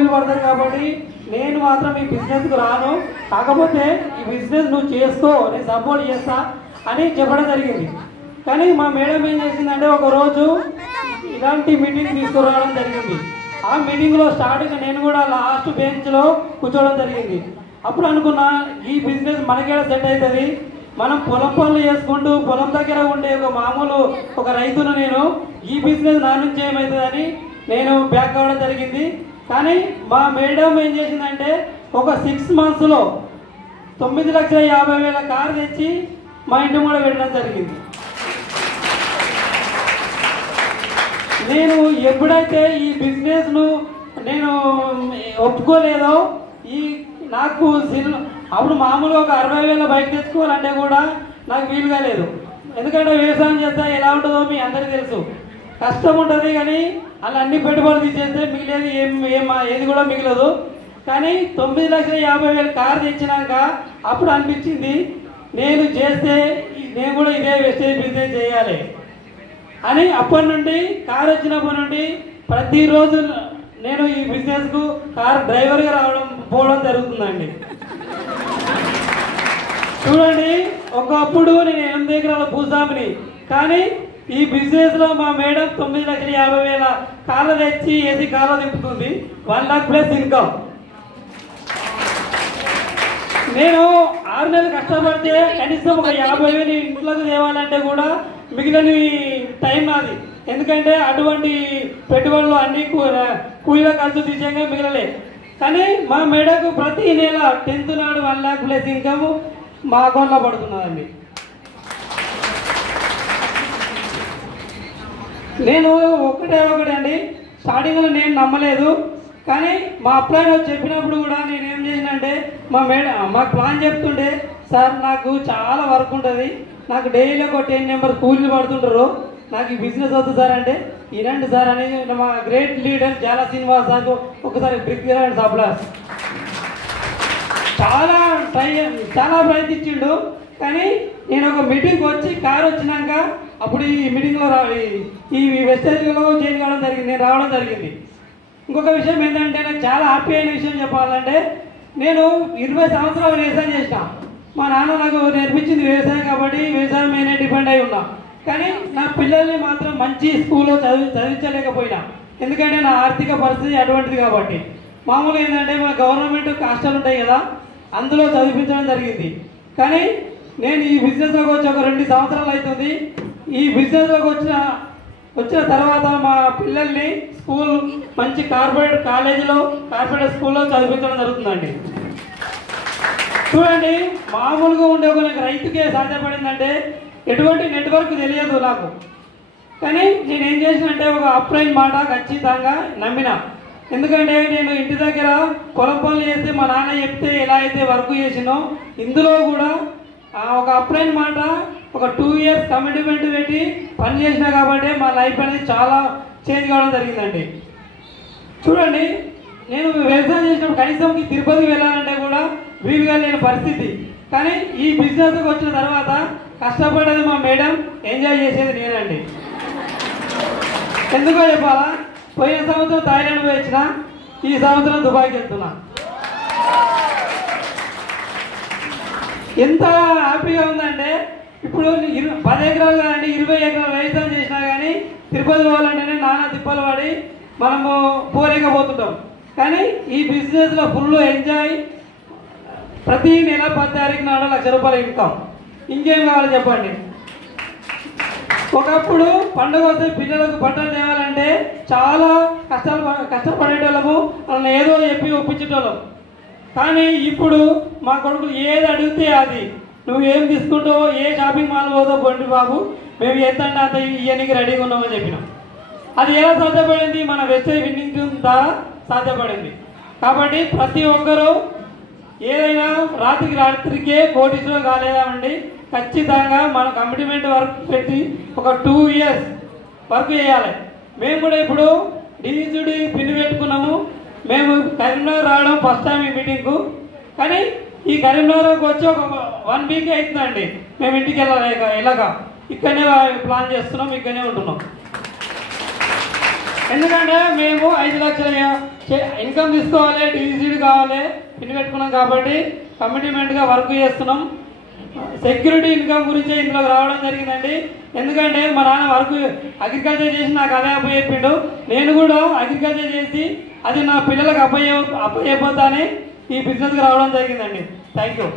కూలీలు పడతారు కాబట్టి నేను మాత్రం ఈ బిజినెస్కు రాను, కాకపోతే ఈ బిజినెస్ నువ్వు చేసుకో, నేను సపోర్ట్ చేస్తా అని చెప్పడం జరిగింది. కానీ మా మేడం ఏం చేసిందంటే ఒకరోజు ఇలాంటి మీటింగ్ తీసుకురావడం జరిగింది. ఆ మీటింగ్లో స్టార్టింగ్ నేను కూడా లాస్ట్ బెంచ్లో కూర్చోవడం జరిగింది. అప్పుడు అనుకున్నా ఈ బిజినెస్ మనకేలా సెట్ అవుతుంది, మనం పొలం పనులు చేసుకుంటూ పొలం దగ్గర ఉండే ఒక మామూలు ఒక రైతును నేను ఈ బిజినెస్ నా నుంచి ఏమవుతుందని నేను బ్యాక్ అవ్వడం జరిగింది. కానీ మా మేడం ఏం చేసిందంటే ఒక 6 monthsలో 9,50,000 కారు తెచ్చి మా ఇంటి కూడా పెట్టడం జరిగింది. నేను ఎప్పుడైతే ఈ బిజినెస్ను నేను ఒప్పుకోలేదో నాకు అప్పుడు మామూలుగా ఒక 60,000 బైక్ తెచ్చుకోవాలంటే కూడా నాకు వీలుగా లేదు. ఎందుకంటే వ్యవసాయం చేస్తే ఎలా ఉంటుందో మీ అందరికీ తెలుసు, కష్టం ఉంటుంది. కానీ అలా అన్ని పెట్టుబడులు తీసేస్తే మిగిలేది ఏది కూడా మిగలదు. కానీ 9,50,000 కారు తెచ్చినాక అప్పుడు అనిపించింది నేను చేస్తే నేను కూడా ఇదే వెస్టేజ్ బిజినెస్ చేయాలి అని. అప్పటి నుండి కారు వచ్చినప్పటి నుండి ప్రతిరోజు నేను ఈ బిజినెస్కు కారు డ్రైవర్గా పోవడం జరుగుతుందండి. చూడండి, ఒకప్పుడు నేను 8 ఎకరాల భూస్వామిని, కానీ ఈ బిజినెస్లో మా మేడం 9,50,000 కార్లు తెచ్చి ఏసీ కార్లో తిప్పుతుంది. 1 lakh ప్లస్ ఇన్కమ్. నేను 6 నెలలు కష్టపడితే కనీసం ఒక 50,000 ఇంట్లోకి తేవాలంటే కూడా మిగిలిన టైం నాది. ఎందుకంటే అటువంటి పెట్టుబడులు అన్ని కూలీల ఖర్చు తీసేగా మిగలలే. కానీ మా మేడకు ప్రతి నెల 10th నాడు 1 lakh ప్లస్ ఇన్కమ్ మా అకౌంట్లో పడుతున్నదండి. నేను ఒకటే అండి, స్టార్టింగ్లో నేను నమ్మలేదు. కానీ మా అప్లైన్ చెప్పినప్పుడు కూడా నేను ఏం చేసినంటే మాకు ప్లాన్ చెప్తుంటే, సార్ నాకు చాలా వర్క్ ఉంటుంది, నాకు డైలీ ఒక 10 members కూలీలు పడుతుంటారు, నాకు ఈ బిజినెస్ వద్దు సార్ అంటే, ఇలాంటి సార్ అని మా గ్రేట్ లీడర్ జాలా శ్రీనివాస్ సార్ ఒకసారి బ్రిక్ అండ్ సప్లాస్ చాలా ప్రయత్నించిండు. కానీ నేను ఒక మీటింగ్కి వచ్చి కారు వచ్చినాక అప్పుడు ఈ మీటింగ్లో ఈ వెస్టేజ్లో చేంజ్ కావడం జరిగింది, నేను రావడం జరిగింది. ఇంకొక విషయం ఏంటంటే నాకు చాలా హ్యాపీ అయిన విషయం చెప్పాలంటే, నేను 20 సంవత్సరాలు వ్యవసాయం చేసిన. మా నాన్న నాకు నేర్పించింది వ్యవసాయం కాబట్టి వ్యవసాయం మీదే డిపెండ్ అయి ఉన్నా. కానీ నా పిల్లల్ని మాత్రం మంచి స్కూల్లో చదివించలేకపోయినా, ఎందుకంటే నా ఆర్థిక పరిస్థితి అటువంటిది కాబట్టి. మామూలుగా ఏంటంటే మన గవర్నమెంట్ హాస్టల్ ఉంటాయి కదా, అందులో చదివించడం జరిగింది. కానీ నేను ఈ బిజినెస్లోకి వచ్చి ఒక 2 సంవత్సరాలు అవుతుంది. ఈ బిజినెస్లోకి వచ్చిన తర్వాత మా పిల్లల్ని స్కూల్ మంచి కార్పొరేట్ కాలేజీలో కార్పొరేట్ స్కూల్లో చదివించడం జరుగుతుందండి. చూడండి, మామూలుగా ఉండే ఒక రైతుకే సాధ్యపడిందంటే ఎటువంటి నెట్వర్క్ తెలియదు నాకు. కానీ నేనేం చేసినంటే ఒక అప్లైన్ మాట ఖచ్చితంగా నమ్మిన. ఎందుకంటే నేను ఇంటి దగ్గర పొలం పనులు చేస్తే మా నాన్న చెప్తే ఎలా అయితే వర్క్ చేసినో, ఇందులో కూడా ఒక అప్లైన్ మాట ఒక 2 years కమిట్మెంట్ పెట్టి పని చేసినా కాబట్టి మా లైఫ్ అనేది చాలా చేంజ్ కావడం జరిగిందండి. చూడండి, నేను వ్యవసాయం చేసినప్పుడు కనీసం తిరుపతికి వెళ్ళాలంటే కూడా వీలుగా లేని పరిస్థితి. కానీ ఈ బిజినెస్కి వచ్చిన తర్వాత కష్టపడేది మా మేడం, ఎంజాయ్ చేసేది నేనండి. ఎందుకో చెప్పాలా, పోయిన సంవత్సరం థాయిలాండ్ పోయి వచ్చిన, ఈ సంవత్సరం దుబాయ్కి వెళ్తున్నా. ఎంత హ్యాపీగా ఉందంటే, ఇప్పుడు 10 ఎకరాలు కాదండి 20 ఎకరాలు వ్యవసాయం చేసినా కానీ తిరుపతి పోవాలంటేనే నానా తిప్పలు పడి మనము పోలేకపోతుంటాం. కానీ ఈ బిజినెస్లో ఫుల్ ఎంజాయ్. ప్రతి నెల 10 తారీఖు నాడు 1 లక్ష రూపాయల ఇన్కమ్. ఇంకేం కావాలి చెప్పండి. ఒకప్పుడు పండుగ వస్తే పిల్లలకు బట్టలు తేవాలంటే చాలా కష్టపడేటోళ్ళము, వాళ్ళని ఏదో చెప్పి ఒప్పించేటోళ్ళం. కానీ ఇప్పుడు మా కొడుకులు ఏది అడిగితే అది, నువ్వు ఏం తీసుకుంటావో, ఏ షాపింగ్ మాల్ పోదో బండి బాబు, మేము ఎంత అంటే అంత ఇవన్నీకి రెడీగా ఉన్నామని చెప్పినాం. అది ఎలా సాధ్యపడింది? మన వెస్టేజ్ విన్నింగ్ ద్వారా సాధ్యపడింది. కాబట్టి ప్రతి ఒక్కరూ ఏదైనా రాత్రికే కోటీశ్వరం కాలేదామండి, ఖచ్చితంగా మన కమిట్మెంట్ వర్క్ పెట్టి ఒక 2 years వర్క్ చేయాలి. మేము కూడా ఇప్పుడు డివిజుడి పిన్ పెట్టుకున్నాము. మేము కరీంనగర్ రావడం ఫస్ట్ టైం ఈ మీటింగ్కు. కానీ ఈ కరీంనగర్కి వచ్చి ఒక 1 week అవుతుందండి. మేము ఇంటికి వెళ్ళగా ఇక్కడనే ప్లాన్ చేస్తున్నాం, ఇక్కడనే ఉంటున్నాం. ఎందుకంటే మేము 5 లక్షల ఇన్కమ్ తీసుకోవాలి, డీసీడీ కావాలి, పిన్ పెట్టుకున్నాం కాబట్టి కమిట్మెంట్గా వర్క్ చేస్తున్నాం. సెక్యూరిటీ ఇన్కమ్ గురించి ఇందులోకి రావడం జరిగిందండి. ఎందుకంటే మా నాన్న వర్క్ అగ్రికల్చర్ చేసి నాకు అదే అప్పచెప్పిండు. నేను కూడా అగ్రికల్చర్ చేసి అది నా పిల్లలకు అప్పచెప్పొద్దని ఈ బిజినెస్కి రావడం జరిగిందండి. Thank you.